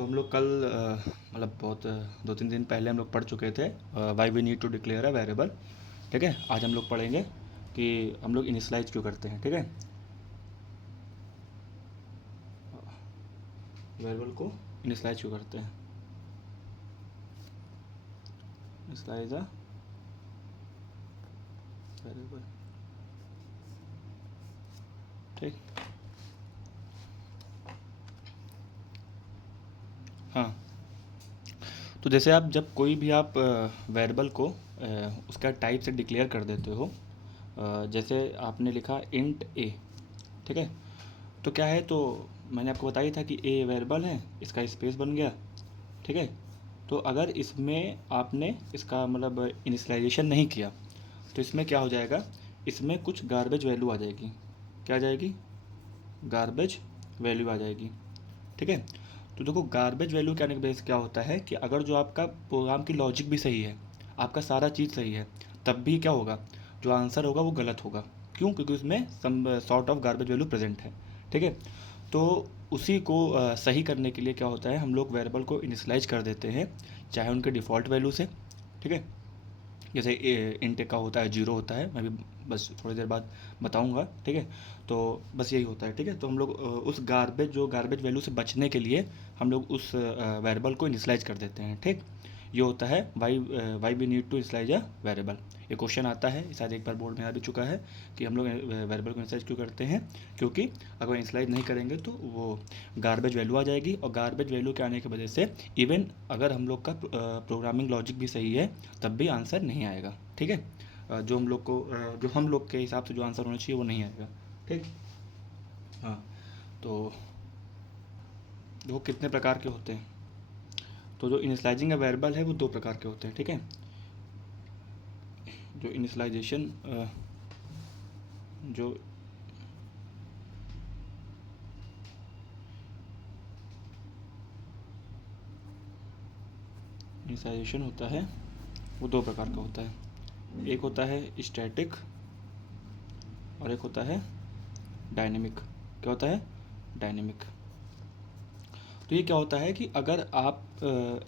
तो हम लोग कल मतलब बहुत 2-3 दिन पहले हम लोग पढ़ चुके थे why we need to declare a variable. ठीक है, आज हम लोग पढ़ेंगे कि हम लोग इनिशियलाइज क्यों करते हैं। ठीक है, वेरिएबल को इनिशियलाइज क्यों करते हैं। Initialize a variable. ठीक, हाँ। तो जैसे आप जब कोई भी आप वेरिएबल को उसका टाइप से डिक्लेयर कर देते हो, जैसे आपने लिखा इंट ए। ठीक है, तो क्या है, तो मैंने आपको बताया था कि ए वेरिएबल है, इसका स्पेस बन गया। ठीक है, तो अगर इसमें आपने इसका मतलब इनिशियलाइजेशन नहीं किया तो इसमें क्या हो जाएगा, इसमें कुछ गार्बेज वैल्यू आ जाएगी। क्या आ जाएगी? गार्बेज वैल्यू आ जाएगी। ठीक है, तो देखो गार्बेज वैल्यू के आने के बेस क्या होता है कि अगर जो आपका प्रोग्राम की लॉजिक भी सही है, आपका सारा चीज़ सही है, तब भी क्या होगा, जो आंसर होगा वो गलत होगा। क्यों? क्योंकि उसमें some sort of garbage value present है। ठीक है, तो उसी को सही करने के लिए क्या होता है, हम लोग वेरिएबल को इनिशियलाइज कर देते हैं, चाहे उनके डिफ़ॉल्ट वैल्यू से। ठीक है, जैसे इंट का होता है 0 होता है, मैं भी बस थोड़ी देर बाद बताऊंगा। ठीक है, तो बस यही होता है। ठीक है, तो हम लोग उस गार्बेज वैल्यू से बचने के लिए हम लोग उस वेरिएबल को इनिशियलाइज कर देते हैं। ठीक, ये होता है why we need to initialize a variable. ये क्वेश्चन आता है, शायद एक बार बोर्ड में आ भी चुका है कि हम लोग वेरिएबल को इनिशियलाइज क्यों करते हैं। क्योंकि अगर इनिशियलाइज नहीं करेंगे तो वो गार्बेज वैल्यू आ जाएगी, और गार्बेज वैल्यू के आने की वजह से इवन अगर हम लोग का प्रोग्रामिंग लॉजिक भी सही है तब भी आंसर नहीं आएगा। ठीक है, जो हम लोग के हिसाब से जो आंसर होना चाहिए वो नहीं आएगा। ठीक, हाँ। तो वो कितने प्रकार के होते हैं, तो जो इनिशियलाइजिंग वेरिएबल है वो 2 प्रकार के होते हैं। ठीक है, जो इनिशियलाइजेशन जो इनिशियलाइजेशन होता है वो 2 प्रकार का होता है। एक होता है स्टैटिक और एक होता है डायनेमिक। क्या होता है? डायनेमिक। तो ये क्या होता है कि अगर आप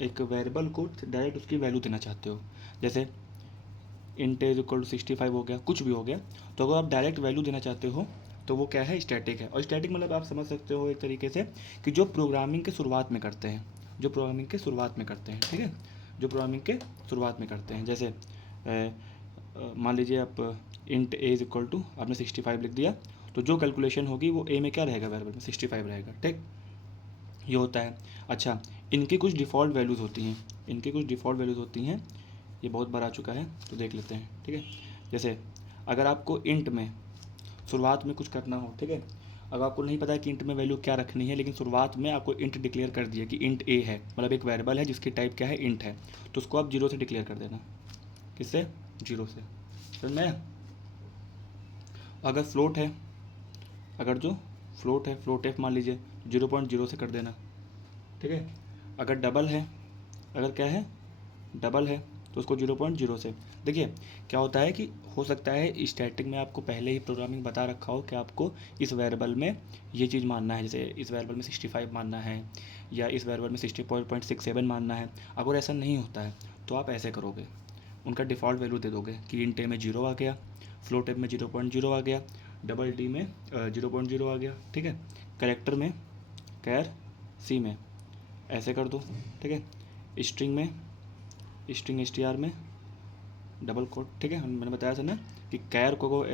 एक वेरिएबल को डायरेक्ट उसकी वैल्यू देना चाहते हो, जैसे इंट इज इक्वल टू 65 हो गया, कुछ भी हो गया, तो अगर आप डायरेक्ट वैल्यू देना चाहते हो तो वो क्या है? स्टैटिक है। और स्टैटिक मतलब आप समझ सकते हो एक तरीके से कि जो प्रोग्रामिंग के शुरुआत में करते हैं, जो प्रोग्रामिंग के शुरुआत में करते हैं। ठीक है, जो प्रोग्रामिंग के शुरुआत में करते हैं, जैसे मान लीजिए आप int a is equal to आपने 65 लिख दिया, तो जो कैलकुलेशन होगी वो ए में क्या रहेगा, वेरिएबल में 65 रहेगा। ठीक, ये होता है। अच्छा, इनकी कुछ डिफ़ॉल्ट वैल्यूज़ होती हैं, इनकी कुछ डिफ़ॉल्ट वैल्यूज़ होती हैं। ये बहुत बार आ चुका है तो देख लेते हैं। ठीक है, जैसे अगर आपको इंट में शुरुआत में कुछ करना हो, ठीक है, अगर आपको नहीं पता है कि इंट में वैल्यू क्या रखनी है, लेकिन शुरुआत में आपको इंट डिक्लेयर कर दिया कि इंट ए है, मतलब एक वेरिएबल है जिसकी टाइप क्या है, इंट है, तो उसको आप 0 से डिक्लेयर कर देना। किससे? 0 से। समझ में आया? अगर फ्लोट है, अगर जो फ्लोट है, फ्लोट एफ मान लीजिए, 0.0 से कर देना। ठीक है, अगर डबल है, अगर क्या है, डबल है, तो उसको 0.0 से। देखिए क्या होता है कि हो सकता है स्टैटिक में आपको पहले ही प्रोग्रामिंग बता रखा हो कि आपको इस वेरिएबल में ये चीज़ मानना है, जैसे इस वेरिएबल में 65 मानना है या इस वेरिएबल में 60.67 मानना है। अगर ऐसा नहीं होता है तो आप ऐसे करोगे, उनका डिफ़ॉल्ट वैल्यू दे दोगे कि इंट ए में 0 आ गया, फ्लोट ए में 0.0 आ गया, डबल डी में 0.0 आ गया। ठीक है, कैरेक्टर में कैर सी में ऐसे कर दो। ठीक है, स्ट्रिंग में स्ट्रिंग एस टी आर में डबल कोट। ठीक है, मैंने बताया था ना कि कैर को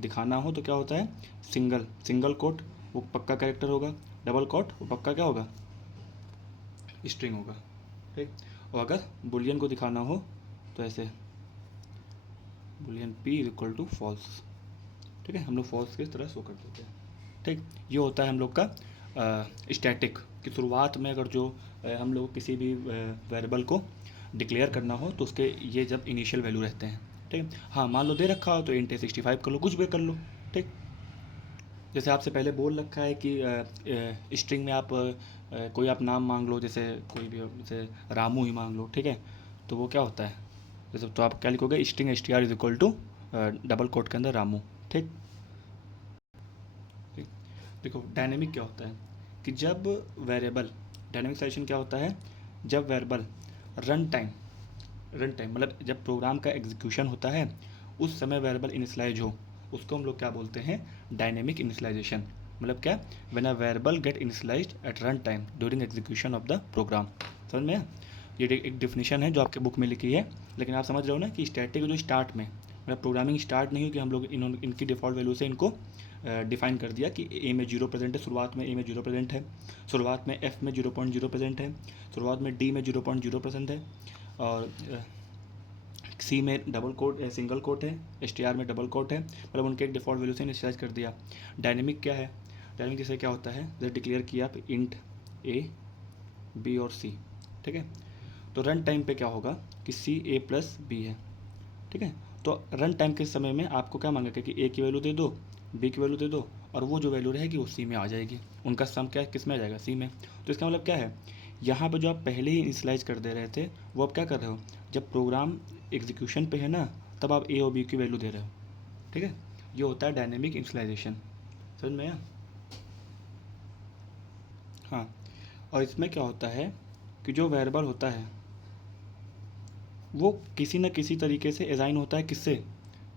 दिखाना हो तो क्या होता है, सिंगल कोट वो पक्का कैरेक्टर होगा, डबल कोट वो पक्का क्या होगा, स्ट्रिंग होगा। ठीक, और अगर बुलियन को दिखाना हो तो ऐसे boolean p is equal to false. ठीक है, हम लोग फॉल्स की तरह शो कर देते हैं। ठीक, ये होता है हम लोग का स्टैटिक की शुरुआत में अगर जो हम लोग किसी भी वेरिएबल को डिक्लेयर करना हो तो उसके ये जब इनिशियल वैल्यू रहते हैं। ठीक, हाँ मान लो दे रखा हो तो इंट 65 कर लो, कुछ भी कर लो। ठीक, जैसे आपसे पहले बोल रखा है कि स्ट्रिंग में आप कोई आप नाम मांग लो, जैसे कोई भी जैसे रामू ही मांग लो। ठीक है, तो वो क्या होता है, जैसे तो आप क्या लिखोगे, string s t r is equal to double quote के अंदर रामू। ठीक, ठीक, देखो डायनेमिक क्या होता है कि जब वेरिएबल डायनेमिक इनिशियलाइजेशन क्या होता है? जब वेरिएबल रन टाइम मतलब जब प्रोग्राम का एग्जीक्यूशन होता है उस समय वेरिएबल इनिशियलाइज हो, उसको हम लोग क्या बोलते हैं? Dynamic initialization. मतलब क्या? When a variable get initialized at run time during execution of the program. समझ में? ये एक डिफिनेशन है जो आपके बुक में लिखी है, लेकिन आप समझ रहे हो ना कि स्टैटिक जो स्टार्ट में मतलब प्रोग्रामिंग स्टार्ट नहीं हुई कि हम लोग इनकी डिफ़ॉल्ट वैल्यू से इनको डिफाइन कर दिया कि ए में 0 प्रेजेंट है, शुरुआत में ए में 0 प्रेजेंट है, शुरुआत में एफ में 0.0 प्रेजेंट है, शुरुआत में डी में 0.0% है, और सी में डबल कोट सिंगल कोट है, एस टी आर में डबल कोट है, मतलब उनके एक डिफ़ॉल्ट वैल्यू से इनिशियलाइज कर दिया। डायनेमिक क्या है? डायनेमिक जैसे क्या होता है? जैसे डिक्लेयर किया आप इंट ए बी और सी, ठीक है, तो रन टाइम पे क्या होगा कि सी ए प्लस बी है, ठीक है, तो रन टाइम के समय में आपको क्या मांगेगा कि ए की वैल्यू दे दो, बी की वैल्यू दे दो, और वो जो वैल्यू रहेगी वो सी में आ जाएगी, उनका सम क्या किस में आ जाएगा? सी में। तो इसका मतलब क्या है? यहाँ पर जो आप पहले ही इनिशियलाइज कर दे रहे थे वो आप क्या कर रहे हो? जब प्रोग्राम एग्जीक्यूशन पे है ना, तब आप ए और बी की वैल्यू दे रहे हो, ठीक है, ये होता है डायनेमिक इनिशियलाइजेशन। समझ में आया? हाँ, और इसमें क्या होता है कि जो वेरिएबल होता है वो किसी न किसी तरीके से असाइन होता है किससे?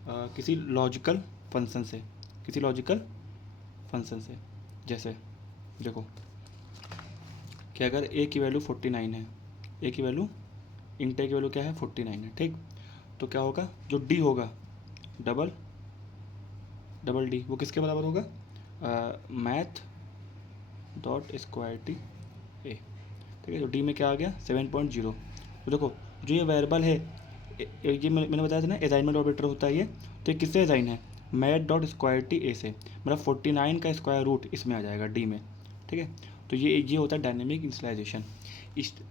किसी लॉजिकल फंक्शन से, किसी लॉजिकल फंक्शन से। जैसे देखो कि अगर ए की वैल्यू 49 है, ए की वैल्यू इंट ए की वैल्यू क्या है? 49 है, ठीक, तो क्या होगा? जो डी होगा डबल डबल डी वो किसके बराबर होगा? Math dot square T A, ठीक है, तो डी में क्या आ गया? 7.0। तो देखो जो ये वेरिएबल है ये मैंने बताया था ना असाइनमेंट ऑपरेटर होता है ये, तो ये किससे असाइन है? Math dot square T A से, मतलब 49 का स्क्वायर रूट इसमें आ जाएगा डी में, ठीक है, तो ये होता है डायनेमिक इनिशियलाइजेशन।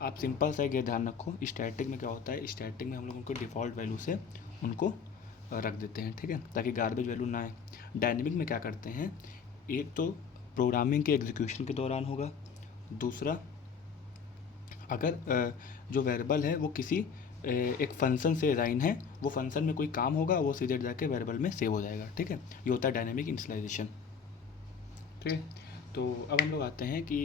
आप सिंपल सा एक ध्यान रखो, स्टैटिक में क्या होता है? स्टैटिक में हम लोग उनको डिफ़ॉल्ट वैल्यू से उनको रख देते हैं, ठीक है, ताकि गार्बेज वैल्यू ना आए। डायनेमिक में क्या करते हैं? एक तो प्रोग्रामिंग के एग्जीक्यूशन के दौरान होगा, दूसरा अगर जो वेरिएबल है वो किसी एक फंक्शन से असाइन है, वो फंक्शन में कोई काम होगा वो सीधे जाके वेरिएबल में सेव हो जाएगा, ठीक है, ये होता है डायनेमिक इनिशियलाइजेशन, ठीक है। तो अब हम लोग आते हैं कि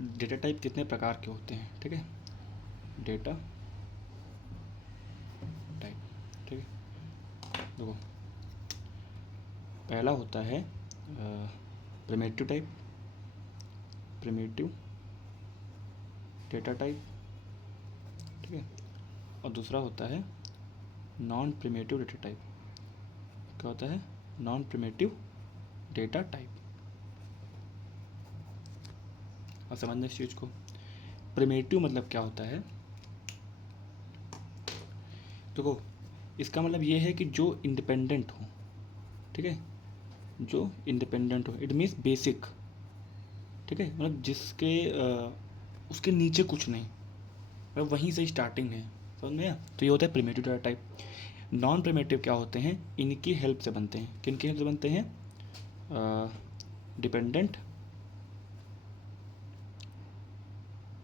डेटा टाइप कितने प्रकार के होते हैं, ठीक है, डेटा टाइप, ठीक है। देखो पहला होता है primitive type, primitive data type, ठीक है, और दूसरा होता है नॉन प्रिमिटिव डेटा टाइप। क्या होता है? Non primitive data type. और समझना इस चीज़ को, प्रिमिटिव मतलब क्या होता है? देखो इसका मतलब ये है कि जो इंडिपेंडेंट हो, ठीक है, जो इंडिपेंडेंट हो, इट मीन्स बेसिक, ठीक है, मतलब जिसके उसके नीचे कुछ नहीं, मतलब वहीं से स्टार्टिंग है, समझ में आया? तो ये होता है primitive data type. Non primitive क्या होते हैं? इनकी हेल्प से बनते हैं। किन की हेल्प से बनते हैं? डिपेंडेंट,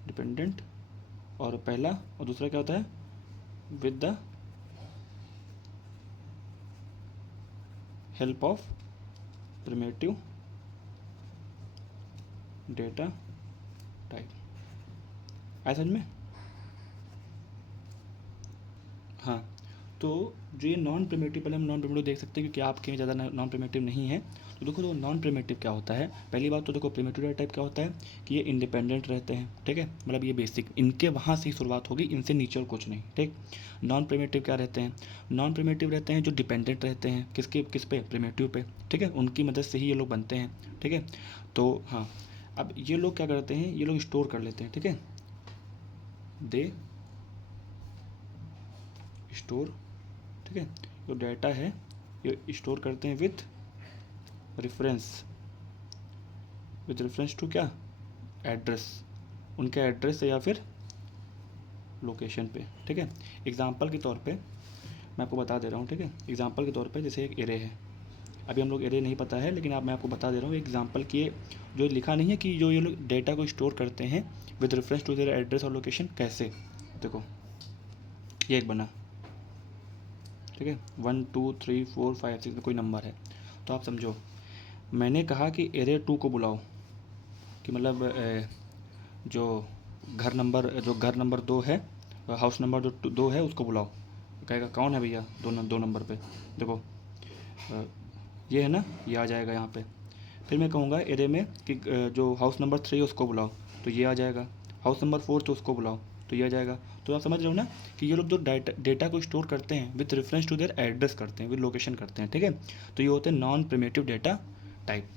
डिपेंडेंट, और पहला और दूसरा क्या होता है? With the help of primitive data type. आया समझ में? हाँ, तो जो ये नॉन प्रिमिटिव, पहले हम नॉन प्रिमिटिव देख सकते हैं क्योंकि आपके ज़्यादा नॉन प्रिमिटिव नहीं है। तो देखो, तो नॉन प्रिमिटिव क्या होता है? पहली बात तो देखो प्रिमिटिव डेटा टाइप क्या होता है कि ये इंडिपेंडेंट रहते हैं, ठीक है, मतलब ये बेसिक, इनके वहाँ से ही शुरुआत होगी, इनसे नीचे और कुछ नहीं, ठीक। नॉन प्रिमिटिव क्या रहते हैं? नॉन प्रिमिटिव रहते हैं जो डिपेंडेंट रहते हैं किस पे? प्रिमिटिव पे, ठीक है, उनकी मदद से ही ये लोग बनते हैं, ठीक है। तो हाँ, अब ये लोग क्या करते हैं? ये लोग स्टोर कर लेते हैं, ठीक है, दे स्टोर, ठीक है, जो डाटा है ये स्टोर करते हैं with reference, with reference to क्या? एड्रेस, उनके एड्रेस से या फिर लोकेशन पे, ठीक है। एग्जांपल के तौर पे मैं आपको बता दे रहा हूँ, ठीक है, एग्जांपल के तौर पे जैसे एक एरे है, अभी हम लोग एरे नहीं पता है लेकिन मैं आपको बता दे रहा हूँ एग्जांपल की, जो लिखा नहीं है कि जो ये लोग डेटा को स्टोर करते हैं with reference to their address और लोकेशन, कैसे? देखो ये एक बना, ठीक है, 1 2 3 4 5 6 में कोई नंबर है, तो आप समझो मैंने कहा कि एरे 2 को बुलाओ, कि मतलब जो घर नंबर 2 है, हाउस नंबर जो 2 है उसको बुलाओ। कहेगा कौन है भैया 2 नंबर पे, देखो ये है ना, ये आ जाएगा यहाँ पे। फिर मैं कहूँगा एरे में कि जो हाउस नंबर 3 है उसको बुलाओ, तो ये आ जाएगा। हाउस नंबर 4 तो उसको बुलाओ, तो ये आ जाएगा। तो आप समझ रहे हो ना कि ये लोग जो डेटा को स्टोर करते हैं with reference to their address करते हैं, विद लोकेशन करते हैं, ठीक है। तो ये होते हैं नॉन प्रिमिटिव डेटा टाइप।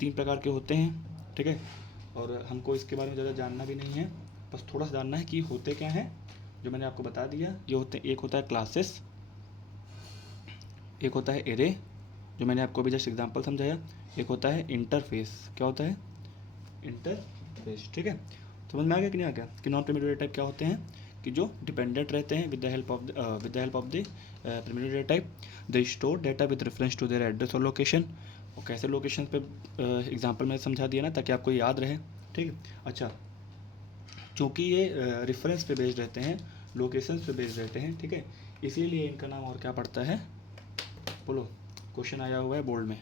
3 प्रकार के होते हैं, ठीक है। और हमको इसके बारे में ज़्यादा जानना भी नहीं है, बस थोड़ा सा जानना है कि होते क्या हैं, जो मैंने आपको बता दिया। ये होते हैं, एक होता है क्लासेस, एक होता है एरे जो मैंने आपको अभी जस्ट एग्जांपल समझाया, एक होता है इंटरफेस। क्या होता है? इंटरफेस, ठीक है। समझ में आ गया कि नहीं आ गया कि नॉन प्रिमिटिव डेटा टाइप क्या होते हैं, कि जो डिपेंडेंट रहते हैं with the help of the primitive data type. They store data with reference to their address और लोकेशन। और कैसे लोकेशन पे एग्जांपल में समझा दिया ना, ताकि आपको याद रहे, ठीक है। अच्छा, चूँकि ये रेफरेंस पे बेस्ड रहते हैं, लोकेशन पे बेस्ड रहते हैं, ठीक है, इसीलिए इनका नाम और क्या पड़ता है, बोलो। क्वेश्चन आया हुआ है बोर्ड में,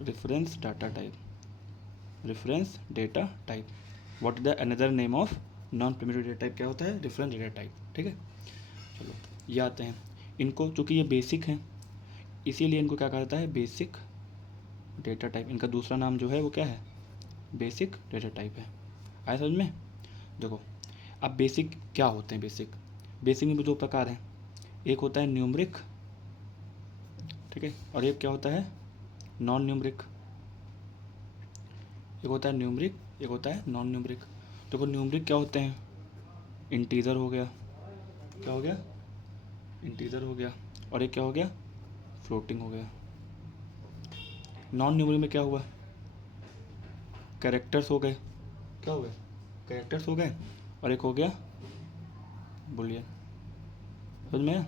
reference data type, reference data type. What is the another name of non primitive data type? क्या होता है? रेफरेंस डेटा टाइप, ठीक है। चलो ये आते हैं इनको, चूँकि ये बेसिक हैं इसीलिए इनको क्या कहा जाता है? Basic data type. इनका दूसरा नाम जो है वो क्या है? बेसिक डेटा टाइप है। आया समझ में? देखो अब बेसिक क्या होते हैं? बेसिक में भी 2 प्रकार हैं, एक होता है न्यूमरिक, ठीक है, और एक क्या होता है? Non numeric. एक होता है न्यूमरिक, एक होता है नॉन न्यूमरिक। देखो न्यूमरिक क्या होते हैं? इंटीजर हो गया, क्या हो गया? इंटीजर हो गया। और एक क्या हो गया? फ्लोटिंग हो गया। नॉन न्यूमरिक में क्या हुआ? कैरेक्टर्स हो गए। क्या हो गए? कैरेक्टर्स हो गए। और एक हो गया बुलियन। समझ में आया?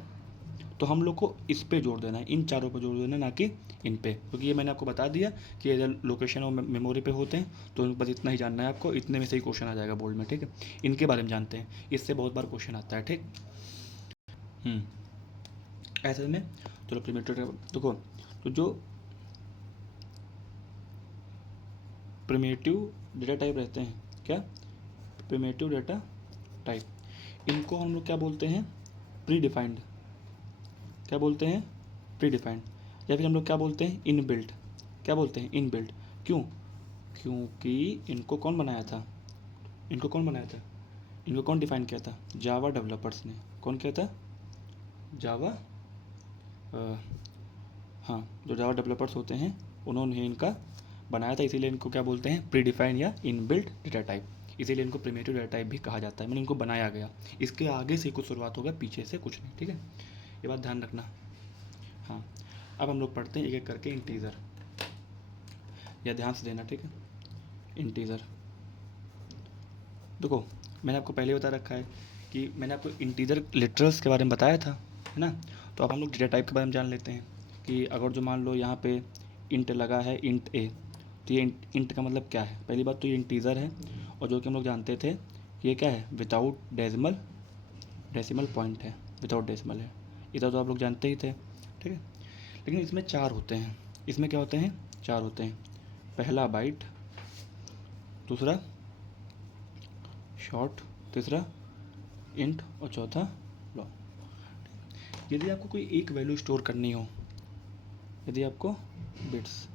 तो हम लोग को इस पे जोर देना है, इन चारों पे जोर देना है, ना कि इन पे, क्योंकि ये मैंने आपको बता दिया कि ये लोकेशन और मेमोरी पे होते हैं। तो बस इतना ही जानना है आपको, इतने में से ही क्वेश्चन आ जाएगा बोर्ड में, ठीक है। इनके बारे में जानते हैं, इससे बहुत बार क्वेश्चन आता है, ठीक। ऐसे में चलो प्रिमिटिव देखो, तो जो प्रिमिटिव डेटा टाइप रहते हैं, क्या? प्रिमिटिव डेटा टाइप, इनको हम लोग क्या बोलते हैं? Pre defined. क्या बोलते हैं? Pre defined. या फिर हम लोग क्या बोलते हैं? इनबिल्ट। क्या बोलते हैं? इनबिल्ट। क्यों? क्योंकि इनको कौन बनाया था? इनको कौन बनाया था? इनको कौन डिफाइन किया था? जावा डेवलपर्स ने। कौन किया था? जावा, हाँ, जो जावा डेवलपर्स होते हैं उन्होंने इनका बनाया था, इसीलिए इनको क्या बोलते हैं? प्री डिफाइन या इनबिल्ट डेटा टाइप। इसीलिए इनको प्रिमिटिव डेटा टाइप भी कहा जाता है, मैंने इनको बनाया गया। इसके आगे से कुछ शुरुआत होगा, पीछे से कुछ नहीं, ठीक है। ये बात ध्यान रखना। हाँ, अब हम लोग पढ़ते हैं एक एक करके इंटीजर, या ध्यान से देना, ठीक है। इंटीजर देखो, मैंने आपको पहले बता रखा है कि मैंने आपको इंटीजर लिटरल्स के बारे में बताया था, है ना। तो अब हम लोग डेटा टाइप के बारे में जान लेते हैं कि अगर जो मान लो यहाँ पे इंट लगा है, इंट ए, तो ये इंट का मतलब क्या है? पहली बात तो ये इंटीजर है, और जो कि हम लोग जानते थे ये क्या है? विदाउट डेसिमल पॉइंट है, विदाउट डेसिमल है। इधर तो आप लोग जानते ही थे, ठीक है। लेकिन इसमें 4 होते हैं। इसमें क्या होते हैं? 4 होते हैं। पहला बाइट, दूसरा शॉर्ट, तीसरा इंट, और चौथा लॉन्ग। यदि आपको कोई एक वैल्यू स्टोर करनी हो, यदि आपको बिट्स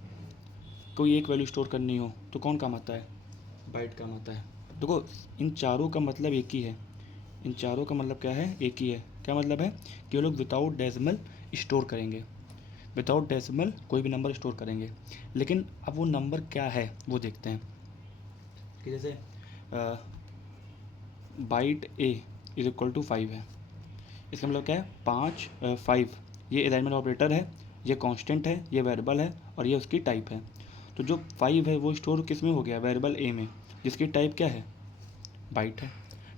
कोई एक वैल्यू स्टोर करनी हो तो कौन काम आता है? बाइट काम आता है। देखो इन चारों का मतलब एक ही है, इन चारों का मतलब क्या है? एक ही है। क्या मतलब है? कि वो लोग विदाउट डेसिमल स्टोर करेंगे, विदाउट डेसिमल कोई भी नंबर स्टोर करेंगे। लेकिन अब वो नंबर क्या है वो देखते हैं, कि जैसे byte a is equal to 5 है, इसका मतलब क्या है? 5 5, ये असाइनमेंट ऑपरेटर है, ये कांस्टेंट है, ये वेरिएबल है, और ये उसकी टाइप है। तो जो 5 है वो स्टोर किस में हो गया? वेरिएबल ए में, जिसकी टाइप क्या है? बाइट है,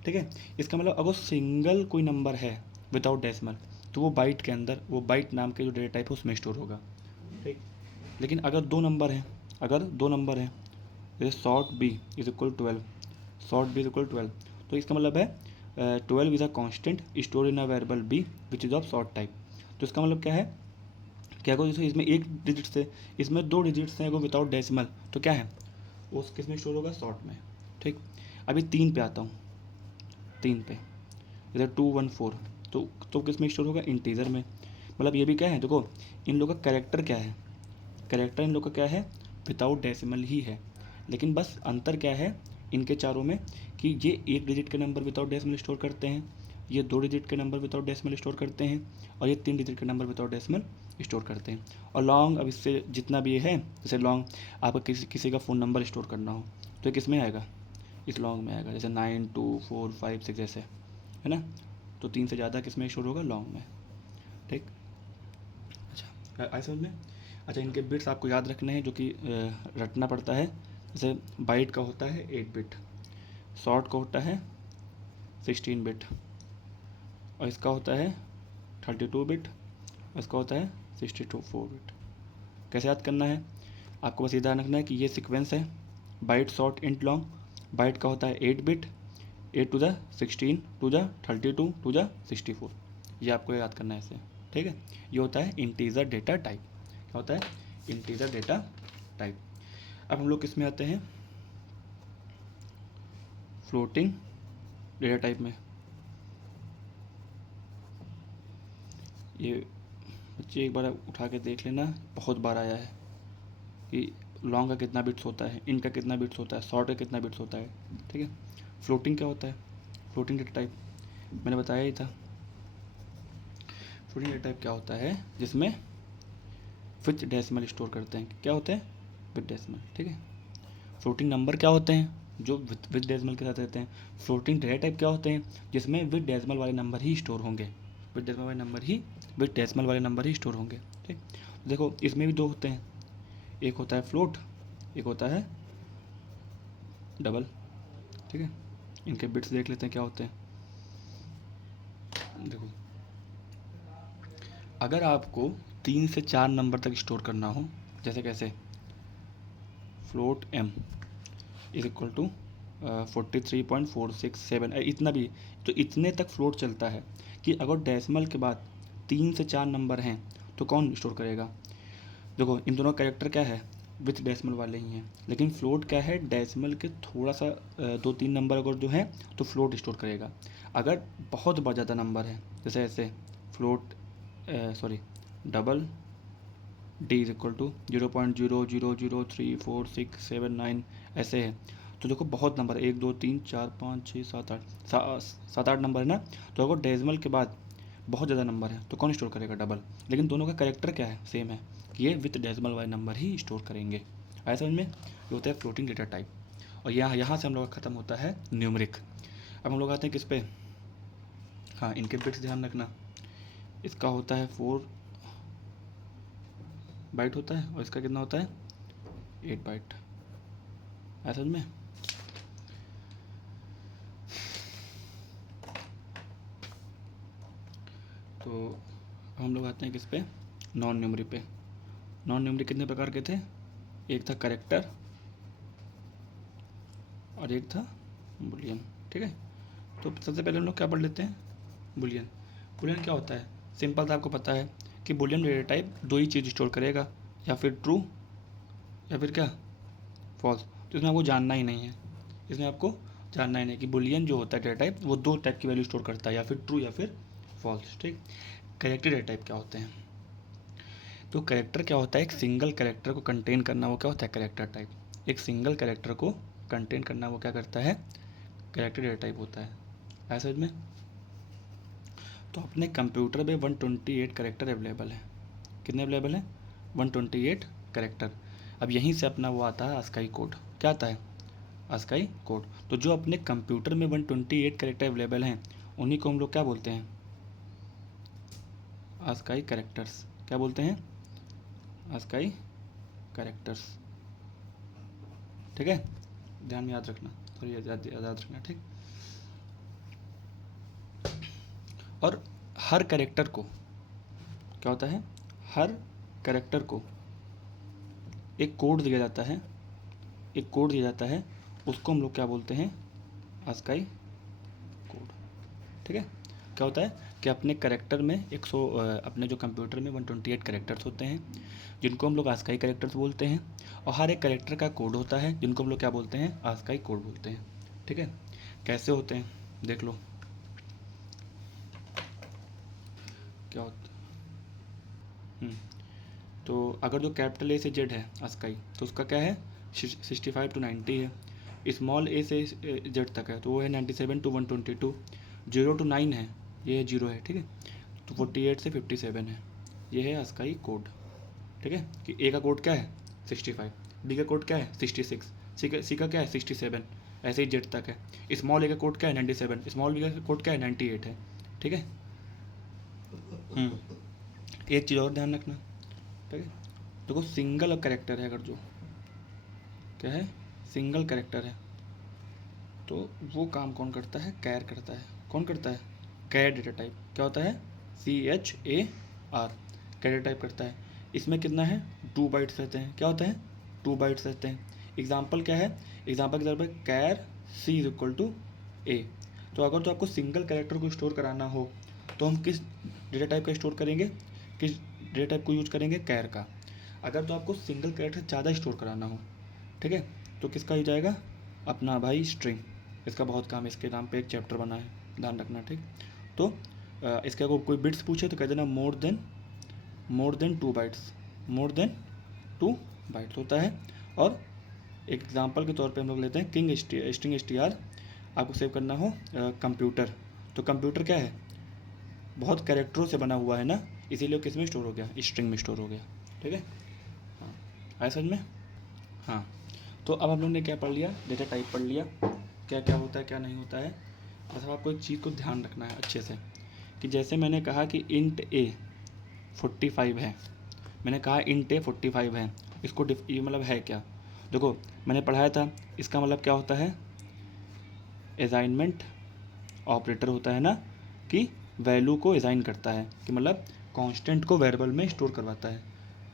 ठीक है। इसका मतलब अगर सिंगल कोई नंबर है विदाउट डेसिमल, तो वो बाइट के अंदर, वो बाइट नाम के जो डेटा टाइप है उसमें स्टोर होगा, ठीक। लेकिन अगर 2 नंबर हैं, अगर 2 नंबर हैं, जैसे short b is equal 12, short b is equal 12, तो इसका मतलब है 12 is a constant store in a variable b which is of short type. तो इसका मतलब क्या है? क्या को जैसे इसमें 1 डिजिट से, इसमें 2 डिजिट्स हैं, अगर विदाउट डेसिमल, तो क्या है? वो किस में स्टोर होगा? शॉर्ट में। ठीक। अभी 3 पे आता हूँ, 3 पे इधर 214, तो किस में स्टोर होगा? इंटीजर में। मतलब ये भी क्या है, देखो इन लोगों का कैरेक्टर क्या है, कैरेक्टर इन लोग का क्या है? विदाउट डेसिमल ही है, लेकिन बस अंतर क्या है इनके चारों में कि ये 1 डिजिट के नंबर विदाउट डेसिमल स्टोर करते हैं, ये 2 डिजिट के नंबर विदाउट डेसिमल स्टोर करते हैं, और ये 3 डिजिट के नंबर विदाउट डेसिमल स्टोर करते हैं। और लॉन्ग, अब इससे जितना भी ये है, जैसे लॉन्ग आपका किसी का फ़ोन नंबर स्टोर करना हो तो ये किस में आएगा? इस लॉन्ग में आएगा, जैसे 9 2 4 5 6 जैसे, है ना। तो 3 से ज़्यादा किस में स्टोर होगा? लॉन्ग में। ठीक। अच्छा, आए समझ में? अच्छा, इनके बिट्स आपको याद रखने हैं, जो कि रटना पड़ता है। जैसे बाइट का होता है 8 बिट, शॉर्ट का होता है 16 बिट, और इसका होता है 32 बिट, और इसका होता है 64 बिट। कैसे याद करना है? आपको बस ये ध्यान रखना है कि ये सीक्वेंस है, byte short int long. Byte का होता है 8 bit, 8 to the 16 to the 32 to the 64, ये आपको याद करना है इसे। ठीक है, ये होता है इंटीजर डेटा टाइप। क्या होता है? Integer data type. अब हम लोग किस में आते हैं? फ्लोटिंग डेटा टाइप में। ये बच्चे एक बार उठा के देख लेना, बहुत बार आया है कि लॉन्ग का कितना बिट्स होता है, इन का कितना बिट्स होता है, शॉर्ट का कितना बिट्स होता है। ठीक है। फ्लोटिंग क्या होता है? फ्लोटिंग डेटा टाइप मैंने बताया ही था। फ्लोटिंग डेटा टाइप क्या होता है? जिसमें विथ डेसिमल स्टोर करते हैं। क्या होते हैं? With decimal. ठीक है। फ्लोटिंग नंबर क्या होते हैं? जो विथ डेसिमल के साथ रहते हैं। फ्लोटिंग डेटा टाइप क्या होते हैं? जिसमें विथ डेसिमल वाले नंबर ही स्टोर होंगे, विथ डेसिमल वाले नंबर ही, विथ डेसिमल वाले नंबर ही स्टोर होंगे। ठीक। देखो इसमें भी 2 होते हैं, एक होता है फ्लोट, एक होता है डबल। ठीक है। इनके बिट्स देख लेते हैं क्या होते हैं। देखो, अगर आपको 3 से 4 नंबर तक स्टोर करना हो, जैसे कैसे? Float m is equal to 43.467, इतना भी, तो इतने तक फ्लोट चलता है कि अगर डेसिमल के बाद 3 से 4 नंबर हैं तो कौन स्टोर करेगा? देखो इन दोनों कैरेक्टर क्या है? विथ डेसिमल वाले ही हैं, लेकिन फ्लोट क्या है? डेसिमल के थोड़ा सा 2-3 नंबर अगर जो है तो फ्लोट स्टोर करेगा। अगर बहुत ज़्यादा नंबर है, जैसे ऐसे float sorry double d is equal to 0.0003467 ऐसे है, तो देखो बहुत नंबर है, 1 2 3 4 5 6 7 8 7 8 नंबर है ना। तो अगर डेसिमल के बाद बहुत ज़्यादा नंबर है तो कौन स्टोर करेगा? डबल। लेकिन दोनों का कैरेक्टर क्या है? सेम है कि ये विथ डेसिमल वाले नंबर ही स्टोर करेंगे। ऐसा समझ में? ये होता है फ्लोटिंग डेटा टाइप। और यहाँ से हम लोग का ख़त्म होता है न्यूमरिक। अब हम लोग आते हैं किस पे? हाँ, इनके बिट्स ध्यान रखना। इसका होता है 4 बाइट होता है, और इसका कितना होता है? 8 बाइट। ऐसा समझ में? तो हम लोग आते हैं किस पे? नॉन न्यूमरी पे। नॉन न्यूमरी कितने प्रकार के थे? एक था करेक्टर और एक था बुलियन। ठीक है। तो सबसे पहले हम लोग क्या पढ़ लेते हैं? बुलियन। बुलियन क्या होता है? सिंपल था, आपको पता है कि बुलियन डेटा टाइप 2 ही चीज़ स्टोर करेगा, या फिर ट्रू या फिर क्या? फॉल्स। तो इसमें आपको जानना ही नहीं है, इसमें आपको जानना ही नहीं कि बुलियन जो होता है डेटा टाइप वो 2 टाइप की वैल्यू स्टोर करता है, या फिर ट्रू या फिर फॉल्स। ठीक। कैरेक्टर डेटा टाइप क्या होते हैं? तो कैरेक्टर क्या होता है? एक सिंगल कैरेक्टर को कंटेन करना, वो क्या होता है? Character type. एक सिंगल कैरेक्टर को कंटेन करना वो क्या करता है? कैरेक्टर डेटा टाइप होता है। ऐसा समझ में? तो अपने कंप्यूटर में 128 कैरेक्टर अवेलेबल है। कितने अवेलेबल है? 128 कैरेक्टर। अब यहीं से अपना वो आता है ASCII कोड। क्या आता है? ASCII code. तो जो अपने कंप्यूटर में 128 कैरेक्टर अवेलेबल हैं उन्हीं को हम लोग क्या बोलते हैं? ASCII characters. क्या बोलते हैं? ASCII characters. ठीक है, ध्यान में याद रखना, थोड़ी याद रखना। ठीक। और हर कैरेक्टर को क्या होता है? हर कैरेक्टर को एक कोड दिया जाता है, एक कोड दिया जाता है, उसको हम लोग क्या बोलते हैं? ASCII code. ठीक है। क्या होता है कि अपने कैरेक्टर में अपने जो कंप्यूटर में 128 कैरेक्टर्स होते हैं जिनको हम लोग ASCII कैरेक्टर्स बोलते हैं, और हर एक कैरेक्टर का कोड होता है जिनको हम लोग क्या बोलते हैं? ASCII कोड बोलते हैं। ठीक है, कैसे होते हैं देख लो क्या होता है। तो अगर जो कैपिटल ए से जेड है अस्काई, तो उसका क्या है 65 to 90 है। स्मॉल ए से जेड तक है तो वो है 97 to 122। 0 to 9 है, ये है 0 है, ठीक है। तो 48 से 57 है, ये है अस्काई कोड, ठीक है। कि ए का कोड क्या है 65, बी का कोड क्या है 66, सी का क्या है 67, ऐसे ही जेड तक है। स्मॉल ए का कोड क्या है 97, स्मॉल बी का कोड क्या है 98 है, ठीक है। एक चीज़ और ध्यान रखना, ठीक है। देखो सिंगल कैरेक्टर है, अगर जो क्या है सिंगल कैरेक्टर है, तो वो काम कौन करता है, कैर करता है। कौन करता है, कैर डेटा टाइप। क्या होता है CHAR, कैर डेटा टाइप करता है। इसमें कितना है 2 बाइट्स रहते हैं। क्या होता है 2 बाइट्स रहते हैं। एग्जाम्पल क्या है, एग्जाम्पल के तौर पर char C is equal to A। तो अगर तो आपको सिंगल कैरेक्टर को स्टोर कराना हो तो हम किस डेटा टाइप का स्टोर करेंगे, किस डेटा टाइप को यूज करेंगे, कैर का। अगर तो आपको सिंगल कैरेक्टर ज़्यादा स्टोर कराना हो, ठीक है, तो किसका ही जाएगा, अपना भाई स्ट्रिंग। इसका बहुत काम है, इसके नाम पे एक चैप्टर बना है, ध्यान रखना, ठीक। तो इसके अगर कोई बिट्स पूछे तो कह देना more than 2 bytes, more than 2 bytes होता है। और एग्जाम्पल के तौर पे हम लोग लेते हैं स्ट्रिंग str, आपको सेव करना हो कंप्यूटर, तो कंप्यूटर क्या है बहुत कैरेक्टरों से बना हुआ है ना, इसीलिए किस में स्टोर हो गया, स्ट्रिंग में स्टोर हो गया, ठीक है। हाँ, आया समझ में। हाँ, तो अब हम लोग ने क्या पढ़ लिया, डेटा टाइप पढ़ लिया, क्या क्या होता है क्या नहीं होता है। मतलब आपको एक चीज़ को ध्यान रखना है अच्छे से, कि जैसे मैंने कहा कि इंट ए 45 है, मैंने कहा इंट ए 45 है, इसको ये मतलब है क्या। देखो मैंने पढ़ाया था, इसका मतलब क्या होता है, असाइनमेंट ऑपरेटर होता है ना, कि वैल्यू को असाइन करता है, कि मतलब कांस्टेंट को वेरिएबल में स्टोर करवाता है,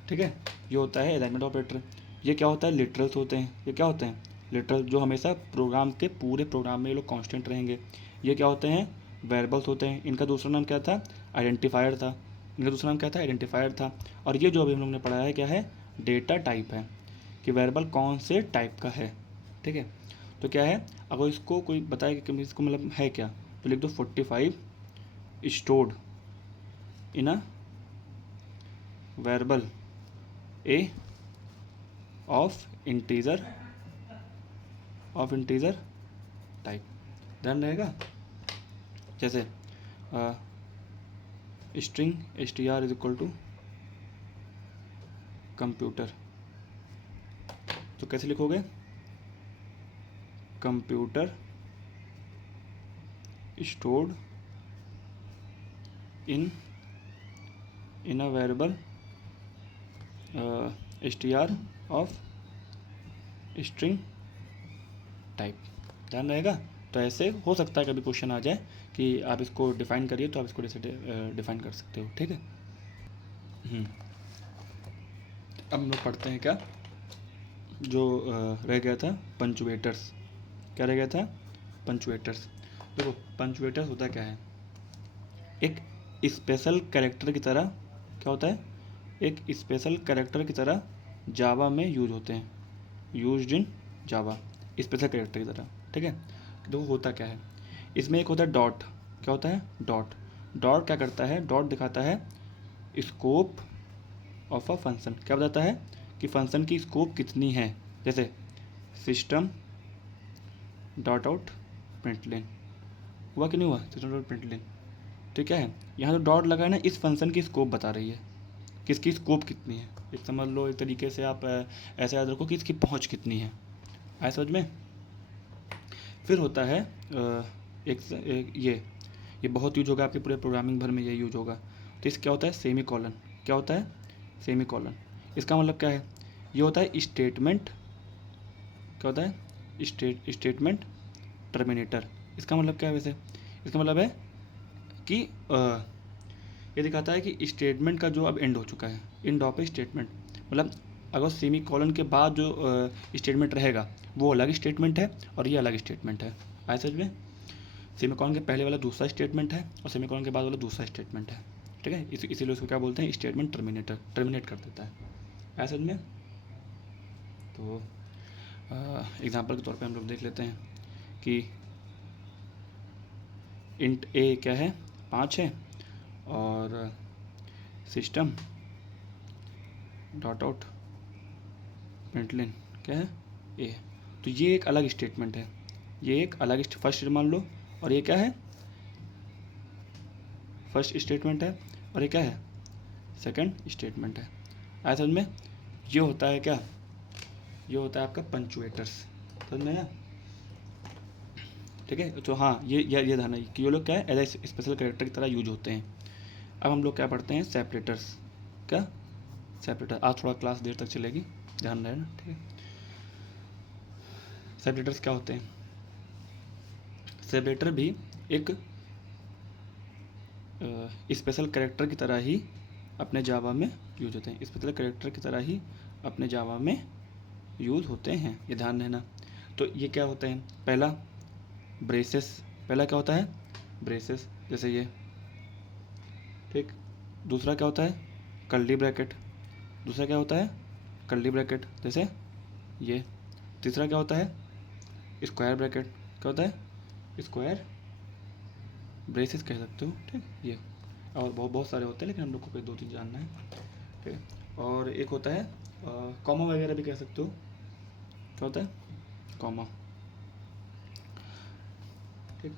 ठीक है। ये होता है असाइनमेंट ऑपरेटर। ये क्या होता है, लिटरल्स होते हैं। ये क्या होते हैं, लिटरल, जो हमेशा प्रोग्राम के पूरे प्रोग्राम में ये लोग कांस्टेंट रहेंगे। ये क्या होते हैं, वेरिएबल्स होते हैं। इनका दूसरा नाम क्या था, आइडेंटिफायर था। इनका दूसरा नाम क्या था, आइडेंटिफायर था। और ये जो अभी हम लोग ने पढ़ा है क्या है, डेटा टाइप है, कि वेरिएबल कौन से टाइप का है, ठीक है। तो क्या है, अगर इसको कोई बताए कि इसको मतलब है क्या, तो लिख दो 45 stored in a variable a of integer type. ध्यान रहेगा, जैसे string str is equal to computer, तो कैसे लिखोगे, computer stored in a variable str of string type. ध्यान रहेगा। तो ऐसे हो सकता है कभी क्वेश्चन आ जाए कि आप इसको डिफाइन करिए, तो आप इसको ऐसे डिफाइन कर सकते हो, ठीक है। अब हम लोग पढ़ते हैं क्या, जो रह गया था पंचुएटर्स। क्या रह गया था, पंचुएटर्स। देखो पंचुएटर्स होता क्या है, एक स्पेशल कैरेक्टर की तरह, क्या होता है, एक स्पेशल कैरेक्टर की तरह जावा में यूज होते हैं, used in Java, special character की तरह, ठीक है। देखो होता क्या है, इसमें एक होता है डॉट। क्या होता है, डॉट। डॉट क्या करता है, डॉट दिखाता है स्कोप ऑफ अ फंक्शन। क्या बताता है कि फंक्शन की स्कोप कितनी है। जैसे सिस्टम डॉट आउट प्रिंटलेन, हुआ कि नहीं हुआ, सिस्टम डॉट प्रिंटलेन। तो क्या है, यहाँ तो डॉट लगा है ना, इस फंक्शन की स्कोप बता रही है, किसकी स्कोप कितनी है। एक समझ लो, एक तरीके से आप ऐसे याद रखो कि इसकी पहुँच कितनी है। आया समझ में। फिर होता है एक ये बहुत यूज होगा आपके पूरे प्रोग्रामिंग भर में, ये यूज होगा। तो इस क्या होता है, सेमी कॉलन। क्या होता है, सेमी कॉलन। इसका मतलब क्या है, ये होता है स्टेटमेंट। क्या होता है, स्टेटमेंट टर्मिनेटर। इसका मतलब क्या है वैसे, इसका मतलब है कि ये दिखाता है कि स्टेटमेंट का जो अब एंड हो चुका है, एंड ऑफ ए स्टेटमेंट। मतलब अगर सेमी कॉलन के बाद जो स्टेटमेंट रहेगा वो अलग स्टेटमेंट है, और ये अलग स्टेटमेंट है। आया समझ में। सेमी कॉलन के पहले वाला दूसरा स्टेटमेंट है, और सेमी कॉलन के बाद वाला दूसरा स्टेटमेंट है, ठीक है। इसीलिए उसको क्या बोलते हैं, स्टेटमेंट टर्मिनेटर, टर्मिनेट कर देता है। आया समझ में। तो एग्जाम्पल के तौर पे हम लोग देख लेते हैं कि इंट ए क्या है 5 है और सिस्टम डॉट आउट प्रिंटलन क्या है ए। तो ये एक अलग स्टेटमेंट है, ये एक अलग फर्स्ट मान लो, और ये क्या है फर्स्ट स्टेटमेंट है, और ये क्या है सेकंड स्टेटमेंट है। आया समझ में? ये होता है क्या, ये होता है आपका पंचुएटर्स। समझ में आया? ठीक है। तो हाँ ये ध्यान है कि ये लोग क्या है एज ए स्पेशल कैरेक्टर की तरह यूज होते हैं। अब हम लोग क्या पढ़ते हैं सेपरेटर्स। क्या सेपरेटर, आज थोड़ा क्लास देर तक चलेगी, ध्यान रहे ना। ठीक है। सेपरेटर्स क्या होते हैं? सेपरेटर भी एक स्पेशल कैरेक्टर की तरह ही अपने जावा में यूज होते हैं, स्पेशल कैरेक्टर की तरह ही अपने जावा में यूज होते हैं, ये ध्यान रहना। तो ये क्या होते हैं? पहला ब्रेसेस, पहला क्या होता है ब्रेसेस, जैसे ये। ठीक। दूसरा क्या होता है कर्ली ब्रैकेट, दूसरा क्या होता है कर्ली ब्रैकेट जैसे ये। तीसरा क्या होता है स्क्वायर ब्रैकेट, क्या होता है स्क्वायर ब्रेसेस कह सकते हो। ठीक। ये और बहुत बहुत सारे होते हैं, लेकिन हम लोग को कोई 2-3 जानना है। ठीक है। और एक होता है कॉमा वगैरह भी कह सकते हो। क्या होता है कॉमा। ठीक।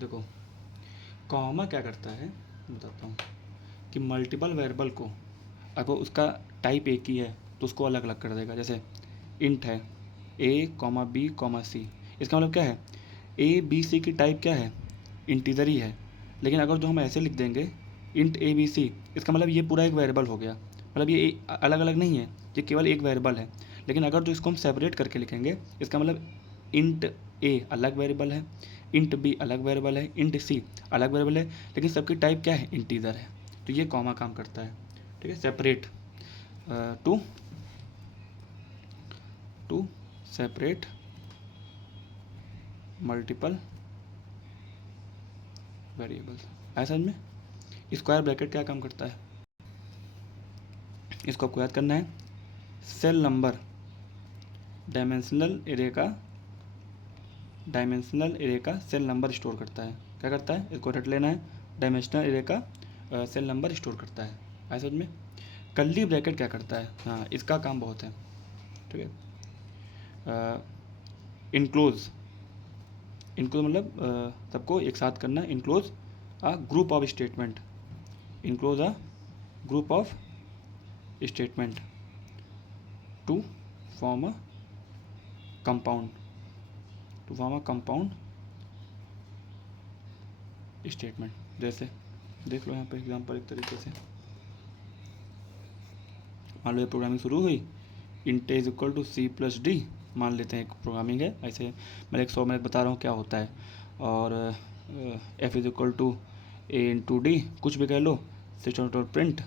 देखो कॉमा क्या करता है बताता हूँ कि मल्टीपल वेरिएबल को, अगर उसका टाइप एक ही है तो उसको अलग अलग कर देगा। जैसे इंट है a, b, c, इसका मतलब क्या है a, b, c की टाइप क्या है इंटीजर ही है। लेकिन अगर जो हम ऐसे लिख देंगे इंट a, b, c, इसका मतलब ये पूरा एक वेरिएबल हो गया, मतलब ये अलग अलग नहीं है, ये केवल एक वेरिएबल है। लेकिन अगर जो इसको हम सेपरेट करके लिखेंगे, इसका मतलब इंट a अलग वेरिएबल है, इंट b अलग वेरिएबल है, इंट c अलग वेरिएबल है, लेकिन सबकी टाइप क्या है इंटीजर है। तो ये कॉमा काम करता है। ठीक है। Separate to separate multiple variables. ऐसा में स्क्वायर ब्रैकेट क्या काम करता है, इसको आपको याद करना है। सेल नंबर डायमेंशनल एरे का सेल नंबर स्टोर करता है। क्या करता है, इसको रट लेना है, डायमेंशनल एरे का सेल नंबर स्टोर करता है। ऐसा में कर्ली ब्रैकेट क्या करता है, हाँ इसका काम बहुत है। ठीक है। इनक्लोज मतलब सबको एक साथ करना, enclose a group of statement, enclose a group of statement to form a compound, statement. जैसे देख लो यहाँ पे एग्जांपल एक तरीके से, मान लो ये प्रोग्रामिंग शुरू हुई, int is equal to c plus d, मान लेते हैं एक प्रोग्रामिंग है ऐसे, मैं 100 मिनट बता रहा हूँ क्या होता है। और f is equal to a into d, कुछ भी कह लो, सिस्टम डॉट प्रिंट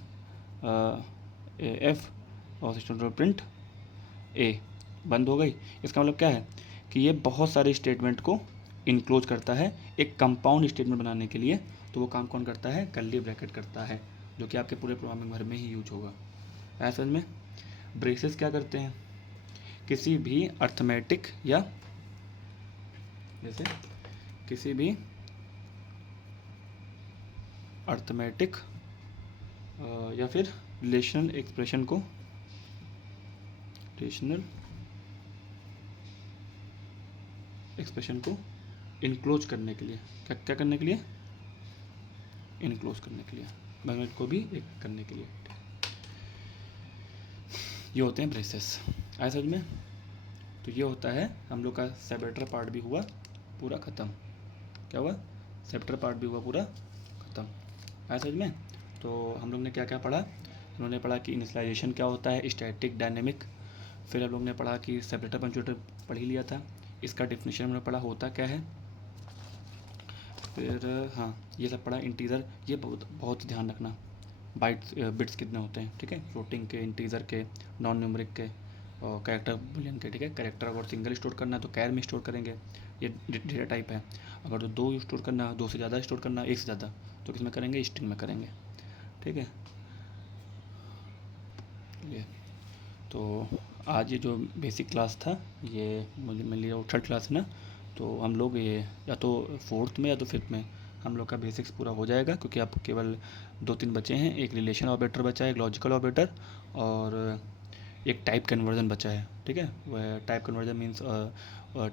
एफ और सिस्टम डॉट प्रिंट ए, बंद हो गई। इसका मतलब क्या है कि ये बहुत सारे स्टेटमेंट को इनक्लोज करता है एक कंपाउंड स्टेटमेंट बनाने के लिए। तो वो काम कौन करता है, कर्ली ब्रैकेट करता है, जो कि आपके पूरे प्रोग्रामिंग भर में ही यूज होगा। ऐसा में ब्रेसेस क्या करते हैं, किसी भी अर्थमेटिक या जैसे किसी भी अर्थमेटिक या फिर रिलेशनल एक्सप्रेशन को इनक्लोज करने के लिए, क्या क्या करने के लिए, इनक्लोज करने के लिए, मैग्नेट को भी एक करने के लिए। ये होते हैं ब्रेसेस। आया समझ में? तो ये होता है हम लोग का सेपरेटर पार्ट भी हुआ पूरा ख़त्म। क्या हुआ, सेपरेटर पार्ट भी हुआ पूरा ख़त्म। आया समझ में? तो हम लोग ने क्या क्या पढ़ा, उन्होंने पढ़ा कि इनिशियलाइजेशन क्या होता है, स्टैटिक डायनेमिक। फिर हम लोग ने पढ़ा कि सेपरेटर पंचुएटर पढ़ ही लिया था, इसका डेफिनेशन हमने पढ़ा होता क्या है। फिर हाँ ये सब पढ़ा। इंटीजर, ये बहुत ध्यान रखना, बाइट्स बिट्स कितने होते हैं। ठीक है। फ्लोटिंग के, इंटीजर के, नॉन न्यूमरिक के और कैरेक्टर बुलियन के। ठीक है। कैरेक्टर अगर सिंगल स्टोर करना है तो कैर में स्टोर करेंगे, ये डेटा टाइप है। अगर तो 2 स्टोर करना है, 2 से ज़्यादा स्टोर करना है, 1 से ज़्यादा, तो किस में करेंगे, स्ट्रिंग में करेंगे। ठीक है। ये तो आज ये जो बेसिक क्लास था, ये मुझे मेरे लिए थर्ड क्लास है ना, तो हम लोग ये या तो फोर्थ में या तो फिफ्थ में हम लोग का बेसिक्स पूरा हो जाएगा, क्योंकि अब केवल 2-3 बचे हैं। एक रिलेशन ऑपरेटर बचा है, एक लॉजिकल ऑपरेटर, और एक टाइप कन्वर्जन बचा है। ठीक है, वह type conversion means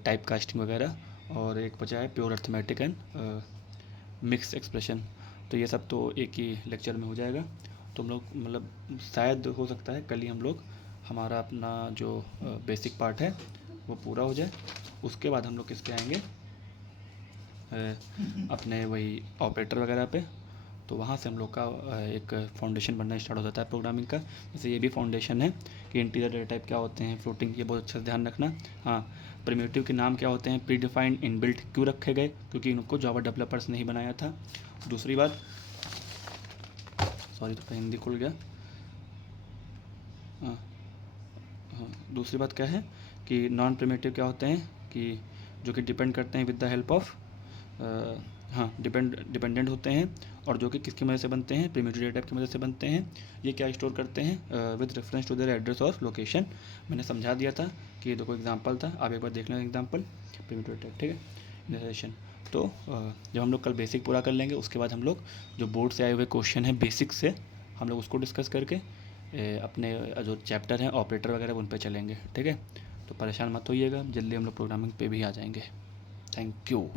type casting वगैरह, और एक बचा है pure arithmetic and mix expression. तो ये सब तो एक ही लेक्चर में हो जाएगा। तो हम लोग मतलब शायद हो सकता है कल ही हम लोग हमारा अपना जो बेसिक पार्ट है वो पूरा हो जाए। उसके बाद हम लोग किसके आएंगे, अपने वही ऑपरेटर वगैरह पे। तो वहाँ से हम लोग का एक फाउंडेशन बनना स्टार्ट हो जाता है प्रोग्रामिंग का। जैसे ये भी फाउंडेशन है कि इंटीजर डेटा टाइप क्या होते हैं, फ्लोटिंग, ये बहुत अच्छा से ध्यान रखना। हाँ, प्रिमिटिव के नाम क्या होते हैं, प्री डिफाइंड इनबिल्ट क्यों रखे गए, क्योंकि इनको जावा डेवलपर्स ने ही बनाया था। दूसरी बात, सॉरी तो हिंदी खुल गया। हाँ, हाँ, दूसरी बात क्या है कि नॉन प्रिमिटिव क्या होते हैं कि जो कि डिपेंड करते हैं विद द हेल्प ऑफ, हाँ, डिपेंडेंट होते हैं, और जो कि किसकी मदद से बनते हैं, प्रिमिटिव डेटा टाइप की मदद से बनते हैं। ये क्या स्टोर करते हैं, with reference to their address और लोकेशन। मैंने समझा दिया था कि ये देखो एग्जांपल था, आप एक बार देख लें एग्जांपल प्रिमिटिव टाइप। ठीक है, जनरेशन। तो जब हम लोग कल बेसिक पूरा कर लेंगे, उसके बाद हम लोग जो बोर्ड से आए हुए क्वेश्चन हैं बेसिक से, हम लोग उसको डिस्कस करके अपने जो चैप्टर हैं ऑपरेटर वगैरह उन पे चलेंगे। ठीक है, तो परेशान मत होइएगा, जल्दी हम लोग प्रोग्रामिंग पे भी आ जाएंगे। Thank you.